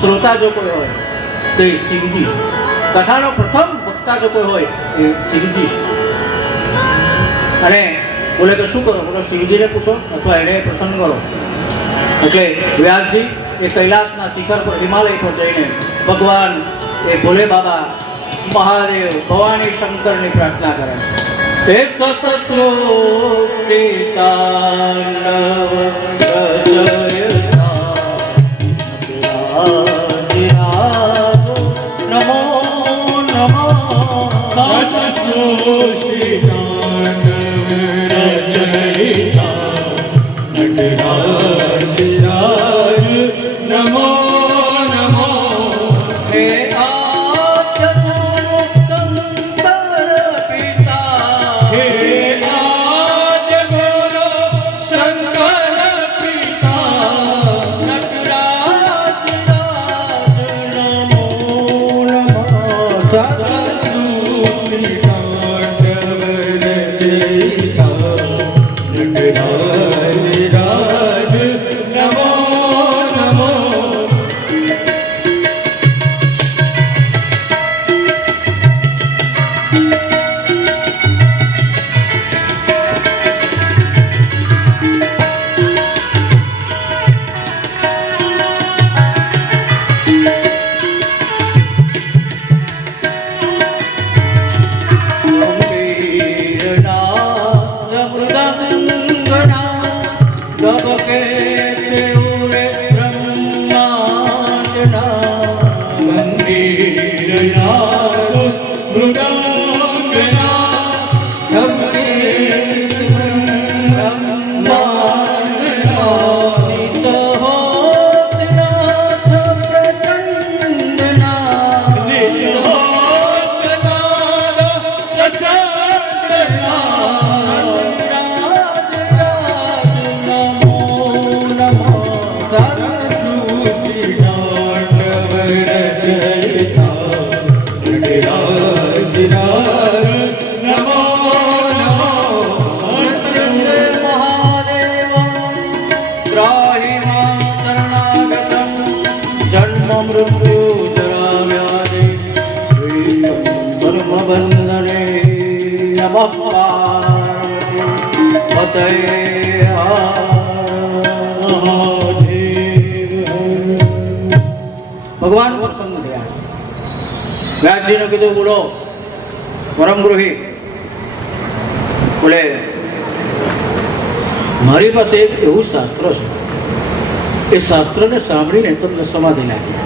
શ્રોતા જો કોઈ હોય તો એ શિવજી, કથાનો પ્રથમ વક્તા જો કોઈ હોય એ શિવજી. અને બોલે કે શું કરો? બોલો શિવજીને પૂછો અથવા એને પ્રસન્ન કરો. એટલે વ્યાસજી એ કૈલાસના શિખર પર, હિમાલય પર જઈને ભગવાન એ ભોલે બાબા મહાદેવ ભવાની શંકરની પ્રાર્થના કરે. હે સતસ્રો ભગવાન પ્રસન્ન થયા. વ્યાસજીને કીધું બોલો પરમ ગૃહી, બોલે મારી પાસે એક એવું શાસ્ત્ર છે, એ શાસ્ત્રને સાંભળીને તમને સમાધિ લાગી.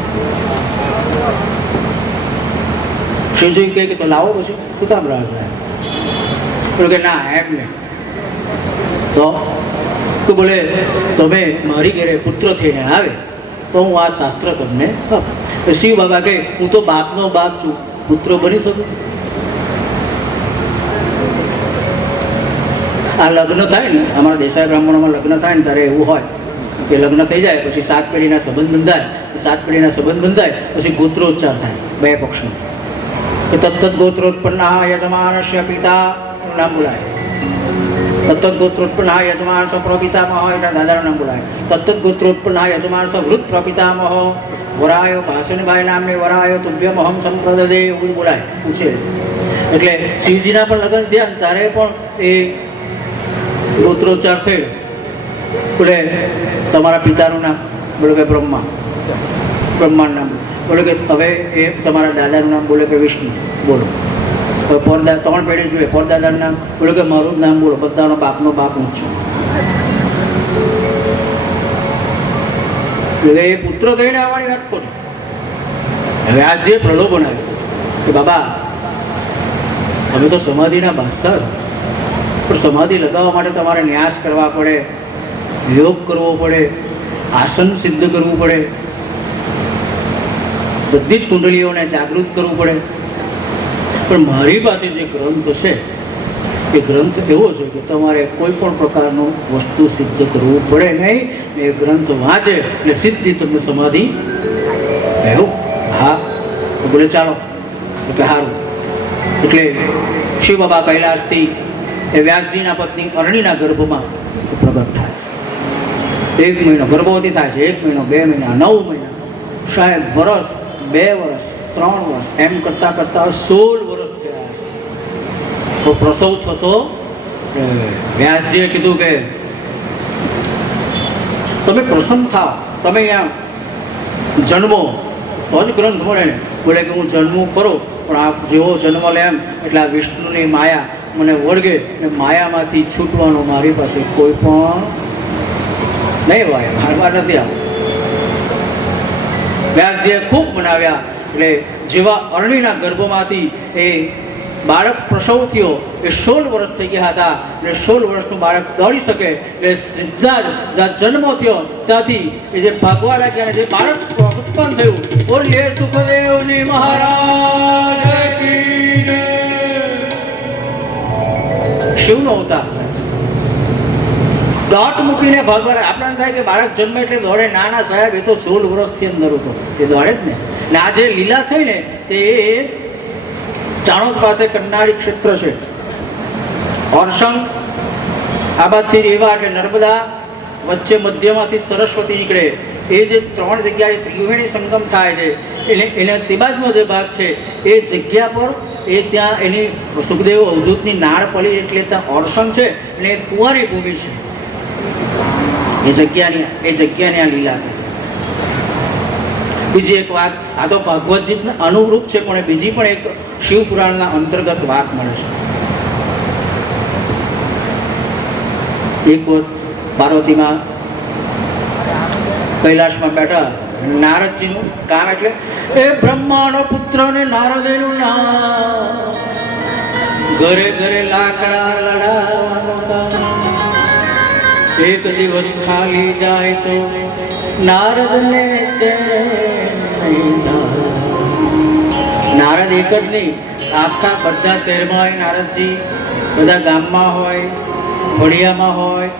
શિવજી કહે કે તો લાવો પછી શું કામ રાહ જોયા? કે ના એમ નહીં. તો બોલે તમે મારી ઘરે પુત્ર થઈને આવે તો હું આ શાસ્ત્ર તમને શિવ બાબા કહે હું તો બાપનો બાપ છું, પુત્ર બની શકું? આ લગ્ન થાય ને, અમારા દેસાઈ બ્રાહ્મણોમાં લગ્ન થાય ને ત્યારે એવું હોય કે લગ્ન થઈ જાય પછી 7 પેઢીના સંબંધ બંધાય. 7 પેઢીના સંબંધ બંધાય પછી ગોત્રોચ્ચાર થાય બે પક્ષનો. તત્ત ગોત્રોત્પન્ન યજમાનસ્ય પિતા નામ બોલાય. તત્ત ગોત્રોત્પન્ન યજમાન પ્રપિતામહ એના દાદાનું નામ બોલાય. તત્ત ગોત્રોત્પન્ન યજમાન વૃત પ્રપિતામહ વરાયો ભાષણભાઈ નામની વરાયો તુભ્યમહમ સંપ્રદે એવું બોલાય પૂછે. એટલે શિવજીના પણ લગ્ન થયા ને ત્યારે પણ એ ગોત્રોચ્ચાર થયો. બોલે તમારા પિતાનું નામ? બોલે કે બ્રહ્માનું નામ. બોલે કે હવે એ તમારા દાદાનું નામ? બોલે કે વિષ્ણુ. બોલો હવે પરદા 3 પેઢી જોઈએ. પરદાદાનું નામ? બોલે કે મારું જ નામ. બોલો બધાનો બાપનો બાપ હું જ છું. એટલે એ પુત્ર થઈને આવવાની વાત ખોટી. હવે આ જે પ્રલોભન આવ્યું કે બાબા તમે તો સમાધિના બાદશાહ, પણ સમાધિ લગાવવા માટે તમારે ન્યાસ કરવા પડે, યોગ કરવો પડે, આસન સિદ્ધ કરવું પડે, બધી જ કુંડલીઓને જાગૃત કરવું પડે. પણ મારી પાસે જે ગ્રંથ છે એ ગ્રંથ એવો છે કે તમારે કોઈ પણ પ્રકારનું વસ્તુ સિદ્ધ કરવું પડે નહીં. એ ગ્રંથ વાંચે એટલે સીધી તમને સમાધિ. એવું? હા. બોલે ચાલો. કે સારું. એટલે શિવ બાબા કૈલાસથી એ વ્યાસજીના પત્ની અરણીના ગર્ભમાં પ્રગટ થાય. 1 મહિનો ગર્ભવતી થાય છે. 1 મહિનો, 2 મહિના, 9 મહિના સાહેબ વર્ષ, 2 વર્ષ, 3 વર્ષ એમ કરતા કરતા 16 વર્ષ થયા. તો પ્રસવ થતો. વ્યાસજીએ કીધું કે તમે પ્રસન્ન થાવ, તમે અહીંયા જન્મો તો જ ગ્રંથ મળે ને. બોલે કે હું જન્મું ખરો, પણ આપ જેવો જન્મ લે એમ એટલે આ વિષ્ણુની માયા મને વળગે ને માયામાંથી છૂટવાનો મારી પાસે કોઈ પણ નહીં હોય, મારવા નથી આવું. વ્યાસજીએ ખૂબ મનાવ્યા. એટલે જેવા અરણીના ગર્ભમાંથી એ બાળક પ્રસવ થયો, એ 16 વર્ષ થઈ ગયા હતા. એટલે 16 વર્ષનું બાળક દોડી શકે એટલે સીધા જ જ્યાં જન્મ થયો ત્યાંથી એ જે ભાગવા લાગ્યા, જે બાળક ઉત્પન્ન થયું, બોલીએ સુખદેવજી મહારાજ કી જય. શિવનો અવતાર. દોટ મૂકીને ભગવાન આપણને થાય કે બાળક જન્મે એટલે દોડે. ના ના સાહેબ, એ તો 16 વર્ષથી અંદર હતો, તે દોડે જ ને. ને આ જે લીલા થઈ ને તે ચાણોદ પાસે કરનાળી ક્ષેત્ર છે. ઓરસંગ આ બાજુથી રેવા એટલે નર્મદા, વચ્ચે મધ્યમાંથી સરસ્વતી નીકળે. એ જે 3 જગ્યાએ ત્રિવેણી સંગમ થાય છે, એને તે બાજુનો જે ભાગ છે એ જગ્યા પર એ ત્યાં એની સુખદેવ અવધૂતની નાળ પડી એટલે ત્યાં ઓરસંગ છે. એટલે એ કુંવારી ભૂમિ છે. એ જગ્યાની આ લીલા. બીજી એક વાત, આ તો ભાગવતજીના અનુરૂપ છે, પણ બીજી પણ એક શિવ પુરાણના અંતર્ગત વાત મળે છે. એક વખત પાર્વતીમાં કૈલાસમાં બેઠા. નારદજીનું કામ એટલે એ બ્રહ્માનો પુત્ર ને નારદેનું નામ, ઘરે ઘરે લાકડા લડાવવાનું કામ. એક દિવસ ખાલી જાય તો નારદને નારદ એક જ નહીં, આખા બધા શહેરમાં હોય નારદજી, બધા ગામમાં હોય, ફળિયામાં હોય,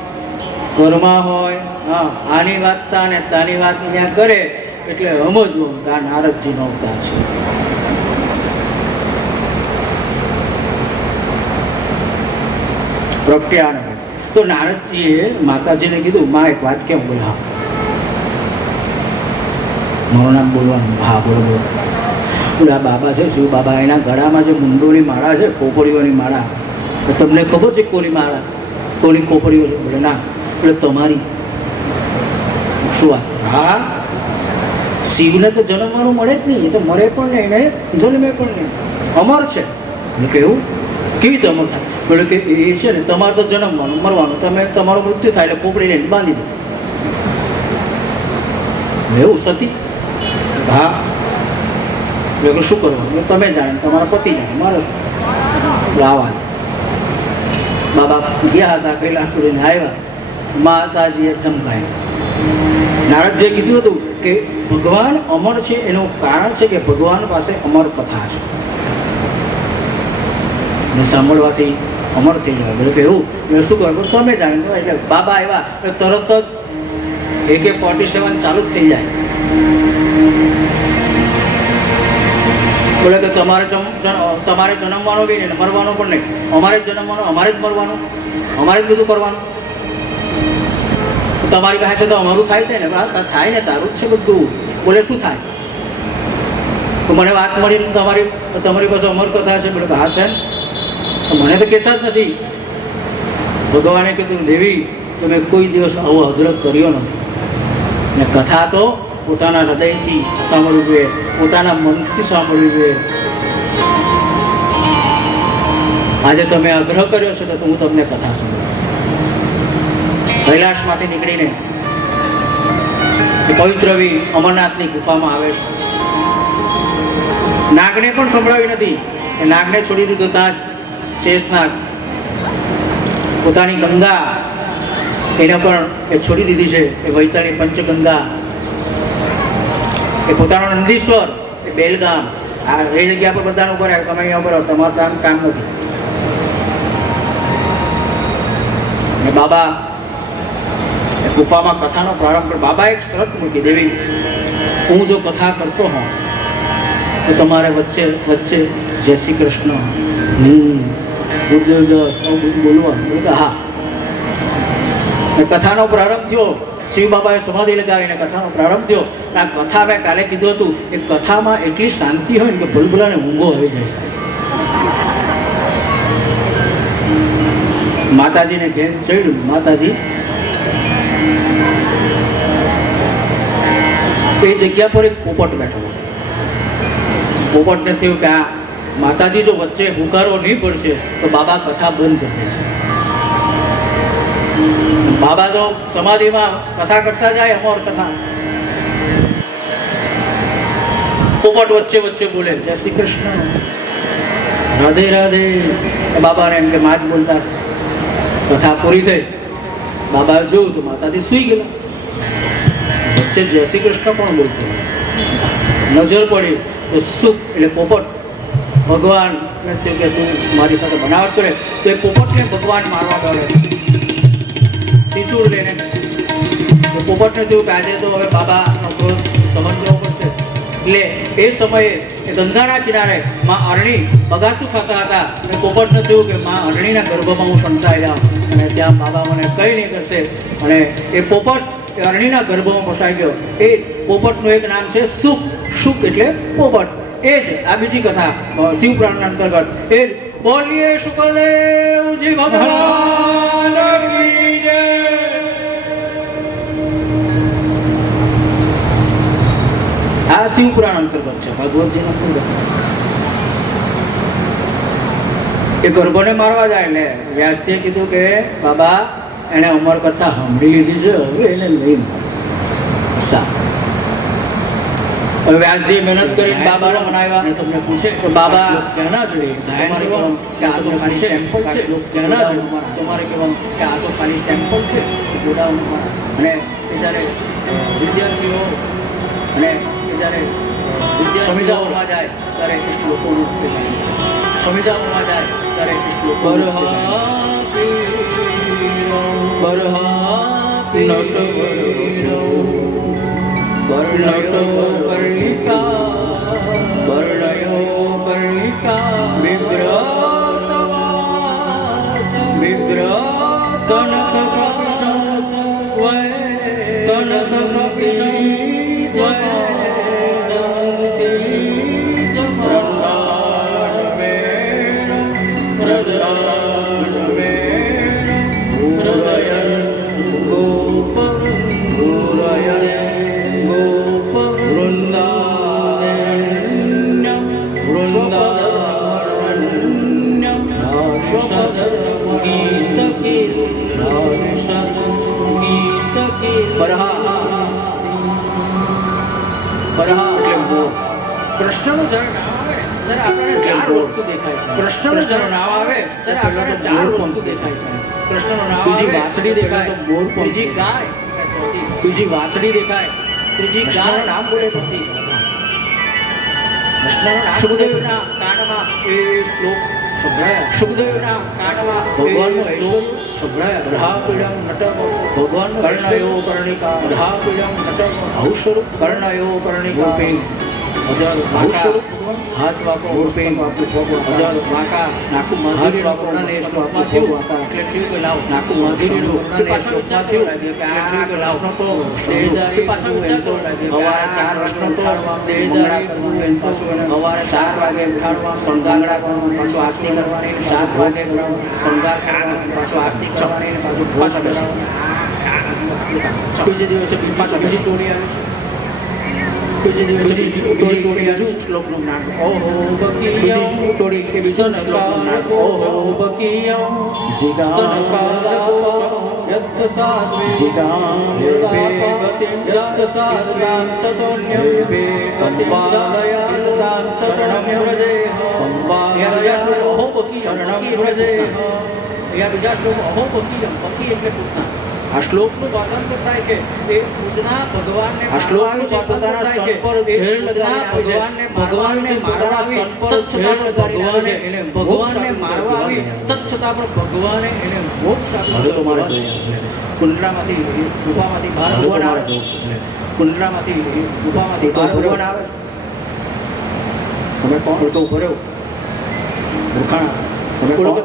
ઘરમાં હોય. હા, આની વાત ને તાની વાત ત્યાં કરે એટલે સમજવું કે આ નારદજીનો અવતાર છે. પ્રગટ્યા તો નારદજીએ માતાજીને કીધું, માં એક વાત કેમ? બોલે હા. મારું નામ બોલવાનું. હા બોલો બોલો. આ બાબા છે શિવ બાબા, એના ગળામાં જે મુંડોની માળા છે, ખોપડીઓની માળા, તમને ખબર છે કોની માળા, કોની ખોપડીઓ છે? બોલે ના. એટલે તમારી. શું વાત? હા, શિવને તો જન્મવાનું મળે જ નહીં, એ તો મરે પણ નહીં, એને જન્મે પણ નહીં, અમર છે. કેવું? કેવી રીતે અમર થાય? બોલે કે એ છે ને, તમારે તો જન્મવાનું મરવાનું, તમે તમારું મૃત્યુ થાય એટલે પોપડીને બાંધી દો. એવું સતી? હા. એટલે શું કરવાનું તમે જાણે, તમારા પતિ જાણે, મારો આવા. બાબા ગયા હતા કૈલાસ છોડીને આવ્યા. માતાજીએ ધમકાયા. નારદજીએ કીધું હતું કે ભગવાન અમર છે, એનું કારણ છે કે ભગવાન પાસે અમર કથા છે ને સાંભળવાથી અમર થઈ જાય. બોલે કે એવું? શું કરવું તમે જાણે. એટલે બાબા આવ્યા એટલે તરત જ AK-47 ચાલુ જ થઈ જાય. બોલે કે તમારે જન્મવાનો બી નહીં, મરવાનો પણ નહીં, અમારે જ જન્મવાનો, અમારે જ મરવાનું, અમારે જ બધું કરવાનું. તમારી પાસે છે તો અમારું થાય છે ને? થાય ને, તારું જ છે બધું. બોલે શું થાય? તો મને વાત મળી તમારી પાસે અમર કથા છે. બોલે હા છે, મને તો કહેતા જ નથી. ભગવાને કીધું, દેવી તમે કોઈ દિવસ આવો અગ્રહ કર્યો નથી ને કથા તો પોતાના હૃદયથી સાંભળવું જોઈએ, પોતાના મનથી સાંભળવું જોઈએ. આજે તમે આગ્રહ કર્યો છે તો હું તમને કથા સંભળાવું. કૈલાસમાંથી નીકળીને પવિત્ર અમરનાથની ગુફામાં આવે છે. નાગને પણ સંભળાવી નથી. એ નાગને છોડી દીધો. ત્યાં જ શેષનાગ પોતાની ગંગા એને પણ એ છોડી દીધી છે. એ વૈતરણી પંચગંગા, એ પોતાનો નંદીશ્વર, એ બેલગામ, આ એ જગ્યા પર બધાને ઉપર આવે. તમે અહીંયા ઉપર તમારું કામ નથી. બાબા ગુફામાં કથાનો પ્રારંભ કર્યો. બાબા એક શરત મૂકી, દેવી હું જો કથા કરતો હોઉં તો તમારે વચ્ચે વચ્ચે જય શ્રી કૃષ્ણ ગુરુદેવ બોલવાનું. હા, કથાનો પ્રારંભ થયો. શિવ બાબાએ સમાધિ લગાવીને કથાનો પ્રારંભ થયો. આ કથા મેં કાલે કીધું હતું કે કથામાં એટલી શાંતિ હોય ને કે ભૂલભુલાને ઊંઘો આવી જાય સાહેબ. માતાજીને ઘેર ચડ્યું. માતાજી એ જગ્યા પર એક પોપટ બેઠો. પોપટને થયું કે આ માતાજી જો વચ્ચે હુંકારો નહીં પડશે તો બાબા કથા બંધ કરી દેશે. બાબા તો સમાધિમાં કથા કરતા જાય, અમર કથા. પોપટ વચ્ચે વચ્ચે બોલે, જય શ્રી કૃષ્ણ, રાધે રાધે. બાબાને એમ કે માં જ બોલતા. કથા પૂરી થઈ. બાબાએ જોયું તો માતાજી સૂઈ ગયેલા. વચ્ચે જય શ્રી કૃષ્ણ પણ બોલતો. નજર પડી તો સુખ એટલે પોપટ ભગવાન થયું કે તું મારી સાથે બનાવટ કરે તો એ પોપટને ભગવાન મારવા દોડે ત્રિશૂળ લઈને. પોપટને થયું કે આજે તો હવે બાબાનો ક્રોધ સહન કરવો પડશે. એટલે એ સમયે એ ગંગાના કિનારે માં અરણી બગાસું ખાતા હતા અને પોપટને થયું કે માં અરણીના ગર્ભમાં હું સંતાઈ જાઉં અને ત્યાં બાબા મને કંઈ નહીં કરશે. અને એ પોપટ એ અરણીના ગર્ભમાં ફસાઈ ગયો. એ પોપટનું એક નામ છે સુખ. સુખ એટલે પોપટ. એ જ આ બીજી કથા શિવ પુરાણના અંતર્ગત. એ જ બોલીએ શુકદેવજી ભગવાન કી જય. આ શિવ પુરાણ અંતર્ગત છે, ભાગવતજી અંતર્ગત. એ ગર્ભને મારવા જાય એટલે વ્યાસજીએ કીધું કે બાબા એને અમર કથા સાંભળી લીધી છે, હવે એને લઈ મારો. વ્યાસજી મહેનત કરીને બાબાને મનાવ્યા. તમને પૂછે તો બાબા કહેના છે તમારે કહેવાનું કે આ તો ખાલી સેમ્પલ છે. કહેના છે તમારે કહેવાનું કે આ તો ખાલી સેમ્પલ છે. જોડાવાનું. અને એ જ્યારે વિદ્યાર્થીઓ અને એ જ્યારે સમજાવવામાં જાય ત્યારે એ શ્લોકોનું સમજાવવામાં જાય ત્યારે એ શ્લોકો કૃષ્ણનું જ્યારે નામ આવે ત્યારે આપણને ચાર વસ્તુ દેખાય છે. કૃષ્ણનું જ્યારે નામ આવે ત્યારે આપણને ચાર વસ્તુ દેખાય છે. કૃષ્ણનું નામ બીજી વાંસળી દેખાય, ત્રીજી ગાય, બીજી વાંસળી દેખાય, ત્રીજી ગાય નામ બોલે પછી કૃષ્ણનું નામ. સુખદેવના કાનમાં એ શ્લોક સંભળાયા. સુખદેવના કાનમાં ભગવાનનો શ્લોક સંભળાયા. રહાપીડમ નટક ભગવાનનો કર્ણયો કર્ણિકા રહાપીડમ નટક આવું સ્વરૂપ કર્ણયો કર્ણિકા હાથ વાકો રૂપેન હજાર વાકા નાકુ માધુરી રોકણાને શ્લોકમાં થયું એટલે થયું કે લાવ નાકુ માધુરી રોકણાને શ્લોકમાં થયું એટલે થયું કે લાવ તો તેજારી પાછો તો હવારે 4 વર્ષનો તો તેજારી કરવું એમ પાછું હવારે 4 વાગે ઉઠાડવા સંગાગડા કરવાનું પાછું આરતી કરવાની 7 વાગે સંગાર કરવાનું પાછું આરતી કરવાની પાછું પાછા બેસી બીજે દિવસે પાછા બીજી ટોળી આવે છે. બીજે દિવસે બીજી ટોળી આજુ શ્લોકનું નામ ઓહો બકીયો ટોળી કે બીજો શ્લોકનું નામ ઓહો બકીયો જીગાસ્તનકારકો યત્ત સાત્વે જીગાપે યત્ત સાત્વાં તતોન્ય કંવાદયાન શરણમ વ્રજે કંવાદયા ઓહો બકી શરણમ વ્રજે. યા બીજા શ્લોક અહો બકીયમ. બકી એટલે પૂતના. આ શ્લોકનું ભાષાંતર થાય કે એ પૂતના ભગવાનને આ શ્લોકનું ભાષાંતર થાય કે ઝેર લગાવીને ભગવાનને મારવા સ્તન પર ઝેર ભગવાને એને ભગવાનને મારવા આવી તત્છતાં પણ ભગવાને એને મોક્ષ આપ્યો. તમારે જોઈએ કુંડલામાંથી ગુફામાંથી બહાર ભગવાન આવે. કુંડલામાંથી ગુફામાંથી બહાર ભગવાન આવે. તમે કોણ તો ઉભો રહ્યો મૂર્ખાણા.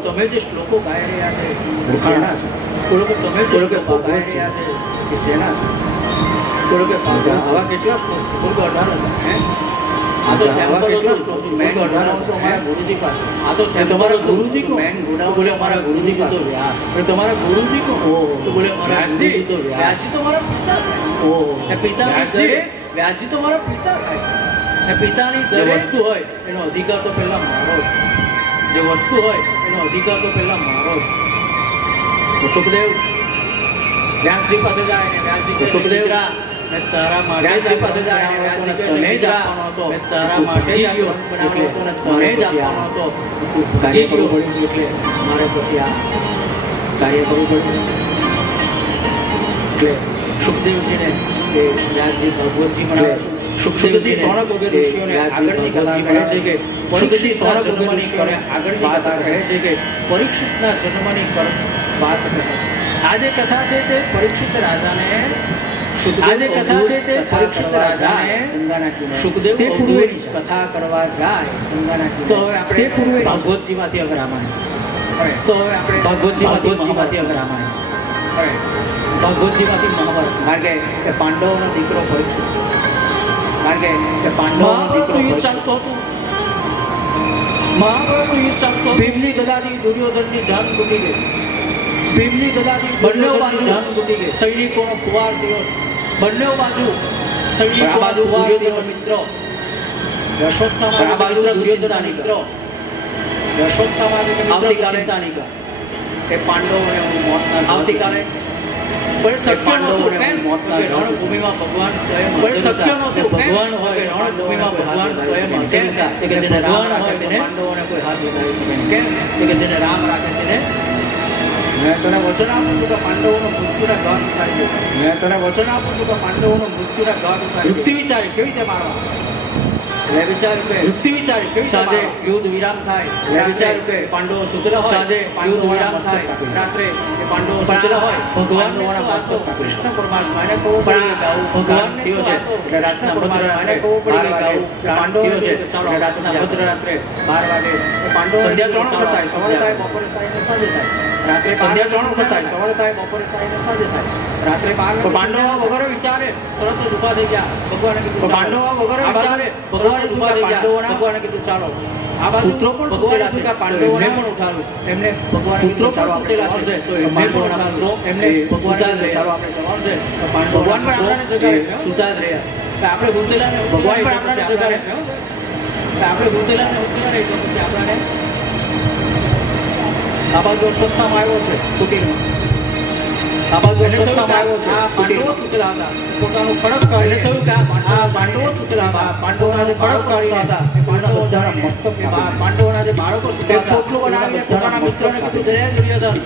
તમે જે શ્લોકો ગાઈ રહ્યા છે મૂર્ખાણા છે. તમે જે શ્લોકો ગાઈ રહ્યા છે એ શેના છે? બોલો કે આવા કેટલા શ્લોક છે? બોલો 18 છે. આ તો સેમ્પલ હતું. મેન ગુનાઓ તો અમારા ગુરુજી પાસે. આ તો સેમ્પલ ગુરુજી કો મેન ગુનાઓ બોલે અમારા ગુરુજી પાસે. વ્યાસ તમારા ગુરુજી કો તો બોલે વ્યાસજી તો વ્યાસજી તો મારા પિતા છે. એ પિતા વ્યાસજી તો મારા પિતા થાય છે. એ પિતાની જે વસ્તુ હોય એનો અધિકાર તો પહેલા મારો છે. જે વસ્તુ હોય એનો અધિકાર તો પહેલા મારો છે. સુખદેવ વ્યાસજી પાસે જાય ને વ્યાસજી સુખદેવ ને તારા માટે વ્યાસજી પાસે જાય ને વ્યાસજી તને જ આપવાનો હતો. મેં તારા માટે જ આ ગ્રંથ બનાવ્યો હતો ને તને જ આપવાનો હતો. કાર્ય કરવું પડ્યું એટલે મારે પછી આ કાર્ય કરવું પડ્યું. એટલે સુખદેવજીને એ વ્યાસજી ભગવતજી બનાવે છે. સુખદેવજી સોનક વગેરે ઋષિઓને આગળની કથા કહે છે કે પરીક્ષિત સોનક વગેરે ઋષિઓને આગળની કથા કહે છે કે પરીક્ષિતના જન્મની વાત કહે. આ જે કથા છે તે પરીક્ષિત રાજાને સુખદેવ તે પૂર્વેની કથા કરવા જાય ગંગાના કિનારે. તો હવે આપણે પૂર્વે ભાગવતજીમાંથી હવે રામાયણ. તો હવે આપણે ભાગવતજીમાંથી હવે રામાયણ. ભાગવતજીમાંથી મહાભારત. કારણ કે પાંડવોનો દીકરો પરીક્ષિત. કારણ કે પાંડવોનો દીકરો યુદ્ધ ચાલતો હતું. મહાભારતનું યુદ્ધ ચાલતું. ભીમની ગદાથી દુર્યોધનની જાન તૂટી ગઈ. ભીમની ગદાથી બંને બાજુ જાન તૂટી ગઈ. સૈનિકોનો પુવાર થયો. બંને બાજુ સૈનિકો બાજુ દુર્યોધનનો મિત્ર યશોત્થામા બાજુ દુર્યોધનના મિત્ર યશોત્થામા આવતીકાલે એ પાંડવોને મોતના આવતીકાલે પણ શક્ય નહોતું. રણભૂમિમાં ભગવાન સ્વયં પણ શક્ય નહોતું. ભગવાન હોય રણભૂમિમાં ભગવાન સ્વયં કે જેને રામ હોય તેને પાંડવોને કોઈ હાથ લગાવી શકે નહીં. કેમ કે જેને રામ રાખે તેને મેં તને વચન આપું છું કે પાંડવોનો મૃત્યુના ઘાટ ઉતારી દે. મેં તને વચન આપું છું કે પાંડવોનો મૃત્યુના ઘાટ ઉતારી દે. યુક્તિ વિચારી કેવી રીતે મારવા. એટલે વિચાર્યું કે યુક્તિ વિચારી કેવી સાંજે યુદ્ધ વિરામ થાય. એટલે વિચાર્યું કે પાંડવો સુતેલા હોય. સાંજે યુદ્ધ વિરામ થાય. રાત્રે એ પાંડવો સુતેલા હોય. ભગવાનના વાસ્તવ કૃષ્ણ પરમાત્માને કહું પડી કે આવું ભગવાન થયો છે. એટલે રાતના પરમાત્માને કહું પડી કે આવું પાંડવો થયો છે. ચાલો રાતના ભદ્ર રાત્રે 12 વાગે પાંડવો સંધ્યા 3 થાય. સવારે થાય, બપોરે થાય ને સાંજે થાય. રાત્રે સંધ્યા 3 થાય, સવારે થાય, બપોરે થાય ને સાંજે થાય. રાત્રે 12 પાંડવો વગર વિચારે તરત જ ઉભા થઈ ગયા. ભગવાને કીધું પાંડવો વગર વિચારે ભગવાને ઉભા થઈ ગયા. ભગવાને કીધું ચાલો આ બાજુ પુત્રો પણ સુતેલા છે. પાંડવોને પણ ઉઠાડું. એમને ભગવાન પુત્રો પણ સુતેલા છે તો એમને પણ ઉઠાડું. એમને ભગવાન ચાલો આપણે જવાનું છે. ભગવાન પણ આપણને જગાડે છે. સુતા જ રહ્યા આપણે ગુંતેલાને ભગવાન પણ આપણને જગાડે છે. આપણે ગુંતેલાને ઉઠેલા નહીં તો પછી આપણને આ બાજુ અશ્વત્થામા આવ્યો છે તૂટીને. આ બાજુ અશ્વત્થામા આવ્યો છે. પાંડવો સુતેલા હતા. પોતાનું ખડક કાઢીને થયું કે આ પાંડવો સુતેલા હતા. પાંડવોના જે ખડક કાઢીને હતા એ પાંડવો બધાના મસ્તક પાંડવોના જે બાળકો સુતેલા હતા. પોટલું બનાવીને પોતાના મિત્રને કીધું જય દુર્યોધન.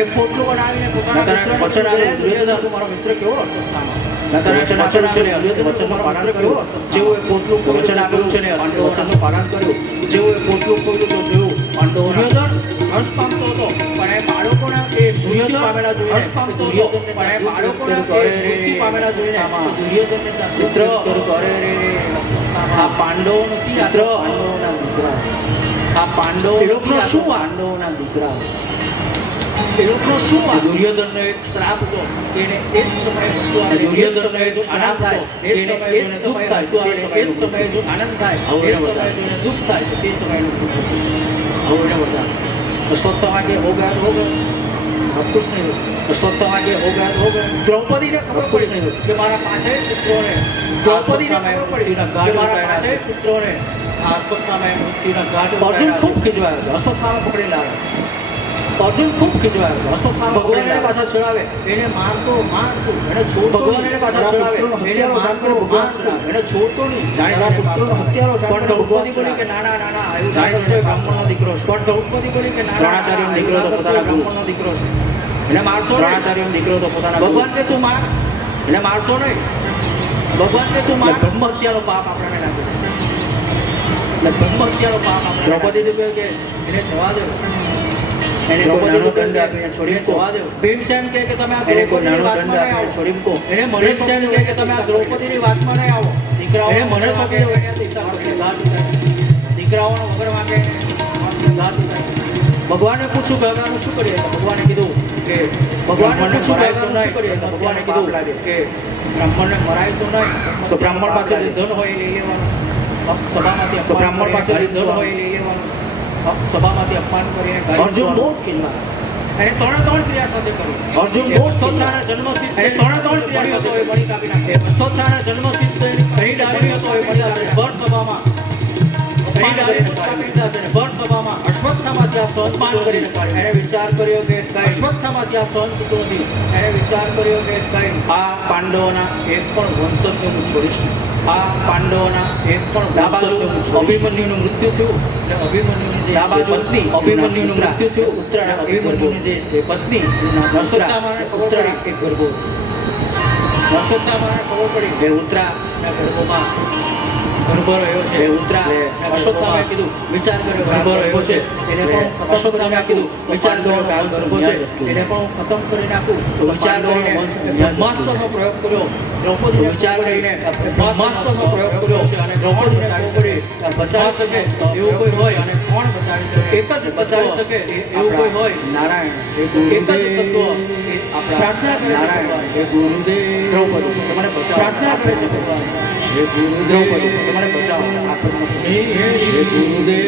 એક પોટલું બનાવીને પોતાના મિત્રને વચન આપ્યું દુર્યોધન તું મારો મિત્ર કેવો અશ્વત્થામા. વચન આપ્યું છે વચનનું પાલન કર્યું. જેવું એ પોટલું વચન આપ્યું છે ને વચનનું પાલન કર્યું. જેવું એ પોટલું ખોલ્યું તો જોયું પાંડવો દુર્યોધન હર્ષ પામતો હતો. પણ એ બાળકોના એ દુર્યોધન પામેલા જોઈને હર્ષ પામતો હતો. પણ એ બાળકોના મૃત્યુ પામેલા જોઈને દુર્યોધનને મિત્ર કરે રે આ પાંડવો નથી. મિત્ર પાંડવોના દીકરા. આ પાંડવો એ લોકોનો શું પાંડવોના દીકરા. એ લોકોનો શું દુર્યોધનનો એક શ્રાપ હતો. એને એ જ સમયે દુર્યોધનનો એક શ્રાપ થાય. એને એ જ દુઃખ થાય. એ જ સમયે જો આનંદ થાય, એ જ સમયે જો દુઃખ થાય તે સમયનું દુઃખ હતું. હવે એને બધા અશ્વત્થામા કે હો ગયા હો ગયા अब कुछ नहीं हो. अश्वत्थामा के हो गया हो गया. द्रौपदी ने खबर पड़ी नहीं कि मारा 5 पुत्रों ने द्रौपदी ने खबर पड़ी कि मारा 5 पुत्रों ने अश्वत्थामा मृत्युના ઘાટ અર્જુન ખૂબ ખીજવાયો છે. અશ્વત્થામા પકડી લાવ્યો. અર્જુન ખૂબ ખીજવાયો છે. અશ્વત્થામા ભગવાનને પાછા છોડાવે એને મારતો એને છોડતો. ભગવાનને પાછા છોડાવે એને મારતો એને છોડતો નહીં. જાણે પુત્રનો હત્યારો પણ દ્રૌપદી બોલી કે નાના નાના આયુ જાણે બ્રાહ્મણનો દીકરો છે. પણ દ્રૌપદી બોલી કે નાના દ્રોણાચાર્યનો દીકરો તો પોતાના બ્રાહ્મણનો દીકરો છે. એને મારશો. દ્રોણાચાર્યનો દીકરો તો પોતાના ભગવાનને તું માર. એને મારશો નહીં. ભગવાનને તું માર. બ્રહ્મ હત્યાનો પાપ આપણને લાગે છે. એટલે બ્રહ્મ હત્યાનો પાપ આપણે દ્રૌપદીને કહે કે એને જવા દો. એને કોઈ નાનો દંડ આપીને છોડી જવા દો. ભીમસેન કહે કે તમે આ એને કોઈ નાનો દંડ આપીને છોડી મૂકો. એને ભીમસેન કહે કે તમે આ દ્રૌપદીની વાતમાં નહીં આવો. દીકરાઓ એને મને શકે દીકરાઓનો વગર માંગે ઘાત ઉતારી. ભગવાને પૂછ્યું કે હવે આનું શું કરીએ. ભગવાને કીધું કે ભગવાને પૂછ્યું કે તો શું કરીએ? નહીં. ભગવાને પાપ કીધું લાગે. કે બ્રાહ્મણને મરાય તો નહીં, તો બ્રાહ્મણ પાસે જે ધન હોય એ લઈ લેવાનું. સભામાંથી તો અપમાન બ્રાહ્મણ પાસે કરીને જે ધન ધન હોય એ લઈ લેવાનું. સભામાંથી અપમાન કરીને ગાળી અર્જુન બહુ દેવાનું. જ કિલ્લા. અને ત્રણ ક્રિયા સાથે કરવું. અર્જુન એ બહુ જ અશ્વત્થાના જન્મસિદ્ધ અને ત્રણ ક્રિયા સાથે એ બળી કાપી નાખે. અશ્વત્થાના જન્મસિદ્ધ એની ઘણી ડાળી હતો એ બળી નાખે. ભર સભામાં ઘણી ડાળી કાપી નાખે. ભર સભામાં અશ્વત્થામાંથી આ સહન અપમાન કરીને કાઢ્યું. એણે વિચાર કર્યો કે કઈ અશ્વત્થામાંથી આ સહન થતું નથી. એણે વિચાર કર્યો કે કઈ આ પાંડવોના એક પણ વંશજને હું છોડીશ નહીં. આ પાંડવોના એક પણ વંશજને હું છોડીશ નહીં. અભિમન્યુનું મૃત્યુ થયું એટલે અભિમન્યુની જે પત્ની અભિમન્યુનું મૃત્યુ થયું. ઉત્તરા અભિમન્યુની જે પત્ની નસોત્તામાને ખબર પડી કે ગર્ભવતી. નસોત્તામાને ખબર પડી કે ઉત્તરાના ગર્ભમાં ગર્ભ રહ્યો છે. ઉત્તરા અશ્વત્થામાએ કીધું વિચાર કર્યો ગર્ભ રહ્યો છે. એને પણ અશ્વત્થામાએ કીધું વિચાર કર્યો કે આ ગર્ભ છે એને પણ હું ખતમ કરી નાખું. તો વિચાર કરીને બ્રહ્માસ્ત્રનો પ્રયોગ કર્યો. દ્રૌપદીને વિચાર કરીને બ્રહ્માસ્ત્રનો પ્રયોગ કર્યો અને દ્રૌપદીને ખબર પડી કે બચાવી શકે એવું કોઈ હોય અને કોણ બચાવી શકે? એક જ બચાવી શકે એવું કોઈ હોય નારાયણ. એક જ તત્વ પ્રાર્થના કરે છે ભગવાન. હે ગુરુદેવ દ્રૌપદી તમારે બચાવો. પ્રાર્થના કરે છે ભગવાન. હે ગુરુદેવ તમારે બચાવો. હે ગુરુદેવ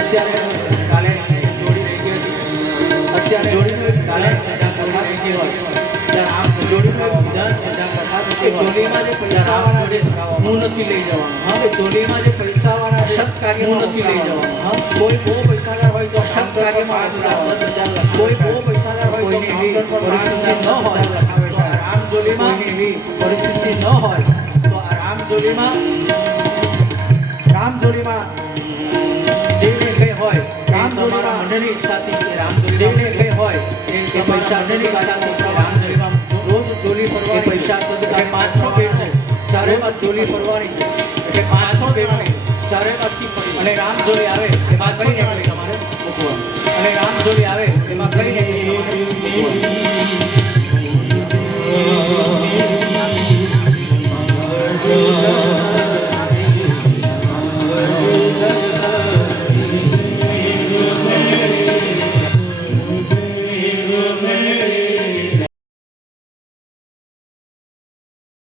અત્યારે કાલે જોડી રહી ગઈ હતી. અત્યારે જોડીનો એક કાલે સજા કથા રહી ગઈ હોય ત્યારે આમ જોડીનો એક સિદ્ધાંત સજા કથા કે ચોલીમાં જે પૈસા આવવાના છે હું નથી લઈ જવાનો. હા ચોલીમાં જે પૈસા આવવાના છે સત્કાર્ય હું નથી લઈ જવાનો. હા કોઈ બહુ પૈસાદાર હોય તો સત્કાર્યમાં 10,000 કોઈ બહુ પૈસાદાર હોય તો કાઉન્ટર પર 5,000 ન હોય તો આ રામ જોલીમાં એવી પરિસ્થિતિ ન હોય તો આ રામ જોલીમાં જેને કઈ હોય રામજોલીમાં મનની ઈચ્છાથી કે રામજોલી જેને કઈ હોય એ પૈસા મનની ઈચ્છાથી રામજોલીમાં રોજ ચોલી ફરવા પૈસા સદકા 500 પૈસે ચારે બાદ ચોલી ફરવાની એટલે 500 પૈસે ચારે બાદથી ફરી અને રામજોલી આવે એમાં કઈને તમારે મૂકવાનું અને રામજોલી આવે એમાં કઈને તમારે મૂકવાનું.